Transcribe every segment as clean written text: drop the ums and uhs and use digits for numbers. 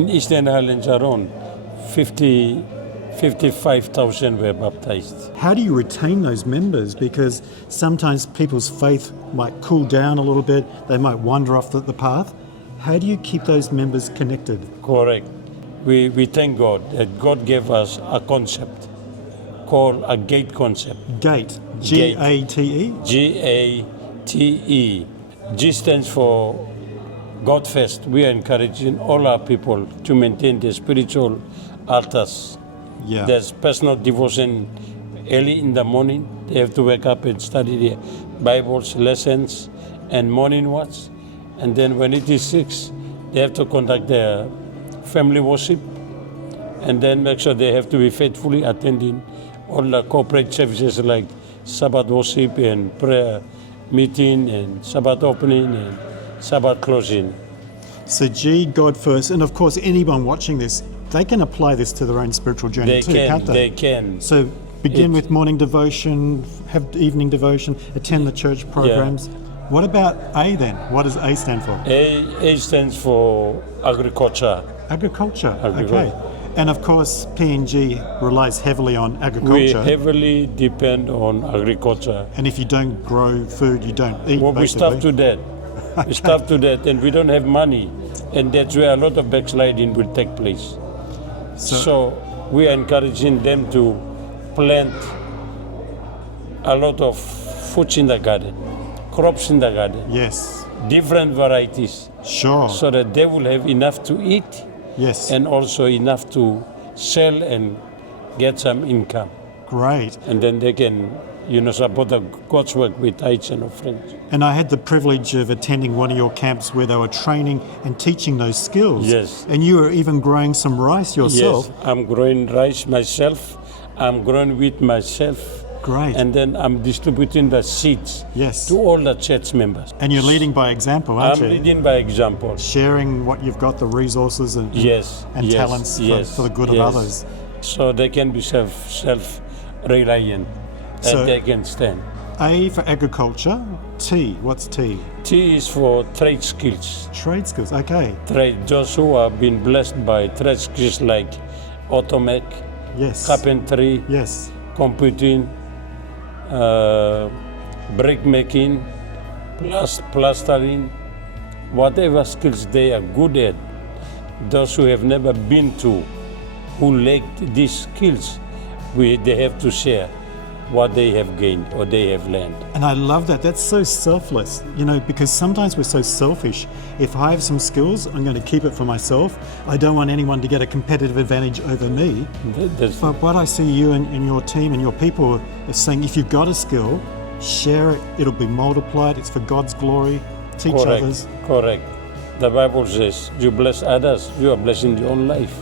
In Eastern Highlands around 55,000 were baptized. How do you retain those members? Because sometimes people's faith might cool down a little bit, they might wander off the path. How do you keep those members connected? Correct. We thank God that God gave us a concept called a gate concept. Gate, G-A-T-E? G-A-T-E. G stands for God first. We are encouraging all our people to maintain the spiritual altars. Yeah. There's personal devotion early in the morning. They have to wake up and study their Bibles, lessons, and morning watch. And then when it is 6, they have to conduct their family worship. And then make sure they have to be faithfully attending all the corporate services like Sabbath worship and prayer meeting and Sabbath opening and Sabbath closing. So G, God first, and of course anyone watching this, they can apply this to their own spiritual journey can't they? They can. So begin with morning devotion, have evening devotion, attend the church programs. Yeah. What about A then? What does A stand for? A stands for agriculture. Agriculture, okay. And of course, PNG relies heavily on agriculture. We heavily depend on agriculture. And if you don't grow food, you don't eat, well, basically. We starve to death. Okay. We starve to death and we don't have money. And that's where a lot of backsliding will take place. So we are encouraging them to plant a lot of fruits in the garden, crops in the garden. Yes. Different varieties. Sure. So that they will have enough to eat. Yes. And also enough to sell and get some income. Great. And then they can, support the God's work with tithes and offerings. And I had the privilege of attending one of your camps where they were training and teaching those skills. Yes. And you were even growing some rice yourself. Yes, I'm growing rice myself. I'm growing wheat myself. Great. And then I'm distributing the seeds to all the church members. And you're leading by example, aren't you? I'm leading by example. Sharing what you've got, the resources and talents for the good of others. So they can be self-reliant and they can stand. A for agriculture. T, what's T? T is for trade skills. Trade skills, okay. Trade, those who have been blessed by trade skills like automech, carpentry, computing, brick making, plastering, whatever skills they are good at. Those who have never been to, who lack these skills, they have to share what they have gained or they have learned. And I love that. That's so selfless, because sometimes we're so selfish. If I have some skills, I'm going to keep it for myself. I don't want anyone to get a competitive advantage over me. But what I see you and your team and your people are saying, if you've got a skill, share it. It'll be multiplied. It's for God's glory. Teach others. Correct. The Bible says, you bless others, you are blessing your own life.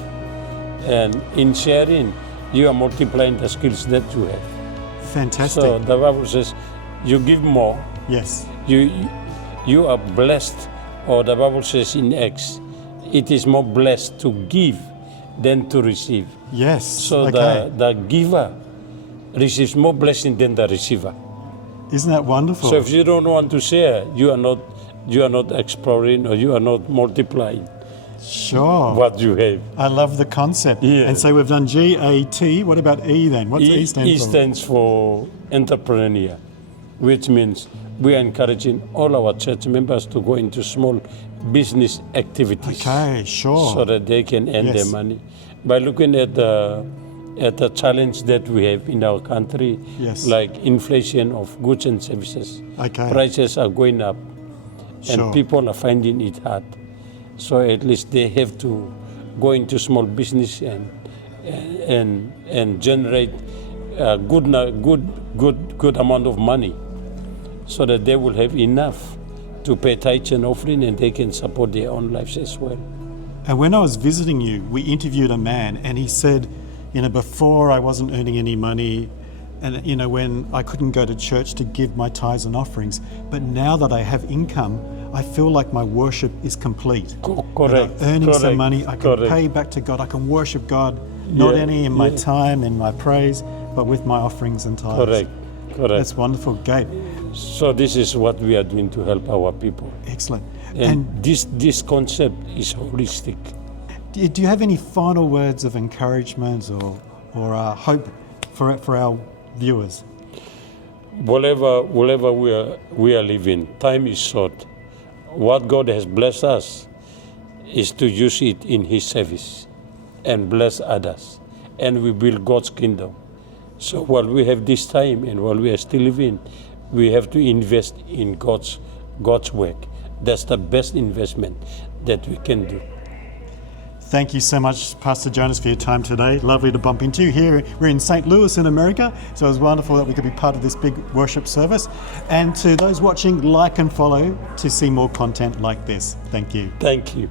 And in sharing, you are multiplying the skills that you have. Fantastic. So the Bible says, you give more. Yes. You are blessed, or the Bible says in Acts, it is more blessed to give than to receive. Yes. So the giver receives more blessing than the receiver. Isn't that wonderful? So if you don't want to share, you are not exploring or you are not multiplying. Sure. What you have. I love the concept. Yeah. And so we've done G-A-T. What about E then? What's E stand for? E stands for entrepreneur, which means we are encouraging all our church members to go into small business activities. Okay, sure. So that they can earn their money. By looking at the challenge that we have in our country, like inflation of goods and services. Okay. Prices are going up and people are finding it hard. So at least they have to go into small business and generate a good amount of money, so that they will have enough to pay tithes and offering, and they can support their own lives as well. And when I was visiting you, we interviewed a man, and he said, before I wasn't earning any money, and when I couldn't go to church to give my tithes and offerings, but now that I have income, I feel like my worship is complete. Correct. Earning some money, I can pay back to God. I can worship God, not only in my time and my praise, but with my offerings and tithes. Correct. That's wonderful, Gabe. So this is what we are doing to help our people. Excellent. And this concept is holistic. Do you have any final words of encouragement or hope for our viewers? Wherever we are living, time is short. What God has blessed us is to use it in His service and bless others, and we build God's kingdom. So while we have this time and while we are still living, we have to invest in God's work. That's the best investment that we can do. Thank you so much, Pastor Joanis, for your time today. Lovely to bump into you here. We're in St. Louis in America, so it was wonderful that we could be part of this big worship service. And to those watching, like and follow to see more content like this. Thank you. Thank you.